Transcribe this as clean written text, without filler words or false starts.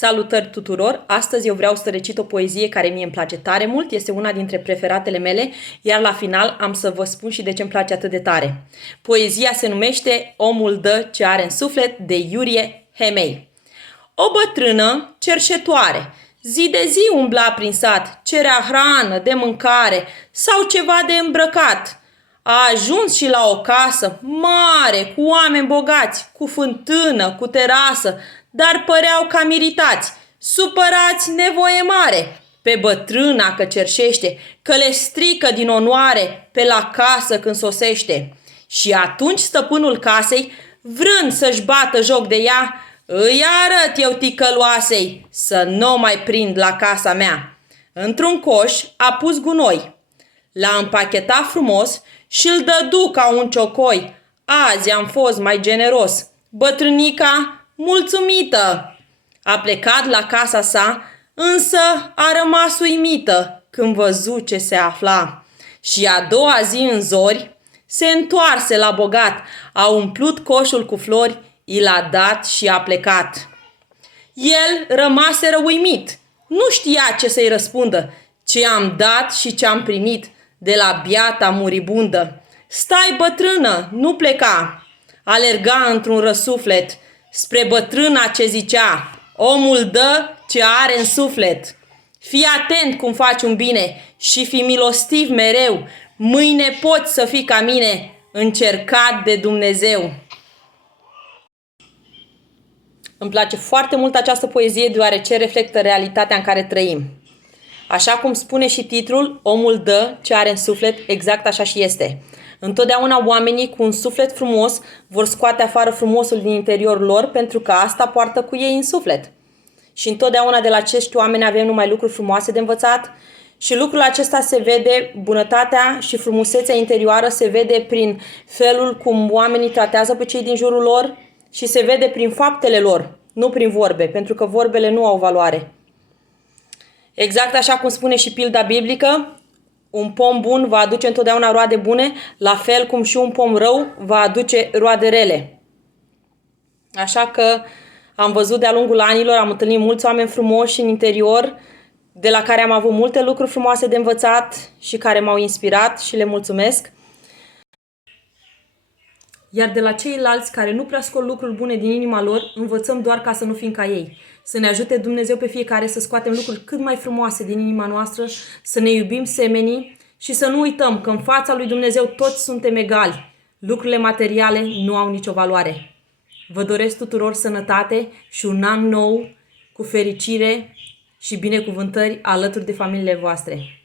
Salutări tuturor! Astăzi eu vreau să recit o poezie care mie îmi place tare mult, este una dintre preferatele mele, iar la final am să vă spun și de ce îmi place atât de tare. Poezia se numește Omul dă ce are în suflet, de Iurie Hemei. O bătrână cerșetoare, zi de zi umbla prin sat, cerea hrană de mâncare sau ceva de îmbrăcat. A ajuns și la o casă mare, cu oameni bogați, cu fântână, cu terasă, dar păreau cam iritați, supărați, nevoie mare, pe bătrâna că cerșește, că le strică din onoare pe la casă când sosește. Și atunci stăpânul casei, vrând să-și bată joc de ea, îi arăt eu ticăloasei să nu mai prind la casa mea. Într-un coș a pus gunoi, l-a împachetat frumos și îl dădu ca un ciocoi. Azi am fost mai generos. Bătrânica, mulțumită, a plecat la casa sa, însă a rămas uimită când văzu ce se afla. Și a doua zi în zori se întoarse la bogat, a umplut coșul cu flori, i l-a dat și a plecat. El rămase uimit, nu știa ce să-i răspundă, ce am dat și ce am primit de la biata muribundă. Stai, bătrână, nu pleca, alerga într-un răsuflet spre bătrâna ce zicea, omul dă ce are în suflet. Fii atent cum faci un bine și fii milostiv mereu, mâine poți să fii ca mine, încercat de Dumnezeu. Îmi place foarte mult această poezie deoarece reflectă realitatea în care trăim. Așa cum spune și titlul, omul dă ce are în suflet, exact așa și este. Întotdeauna oamenii cu un suflet frumos vor scoate afară frumosul din interiorul lor pentru că asta poartă cu ei în suflet. Și întotdeauna de la acești oameni avem numai lucruri frumoase de învățat și lucrul acesta se vede, bunătatea și frumusețea interioară se vede prin felul cum oamenii tratează pe cei din jurul lor și se vede prin faptele lor, nu prin vorbe, pentru că vorbele nu au valoare. Exact așa cum spune și pilda biblică, un pom bun va aduce întotdeauna roade bune, la fel cum și un pom rău va aduce roade rele. Așa că am văzut de-a lungul anilor, am întâlnit mulți oameni frumoși în interior, de la care am avut multe lucruri frumoase de învățat și care m-au inspirat și le mulțumesc. Iar de la ceilalți care nu prea scot lucruri bune din inima lor, învățăm doar ca să nu fim ca ei. Să ne ajute Dumnezeu pe fiecare să scoatem lucruri cât mai frumoase din inima noastră, să ne iubim semenii și să nu uităm că în fața lui Dumnezeu toți suntem egali. Lucrurile materiale nu au nicio valoare. Vă doresc tuturor sănătate și un an nou cu fericire și binecuvântări alături de familiile voastre.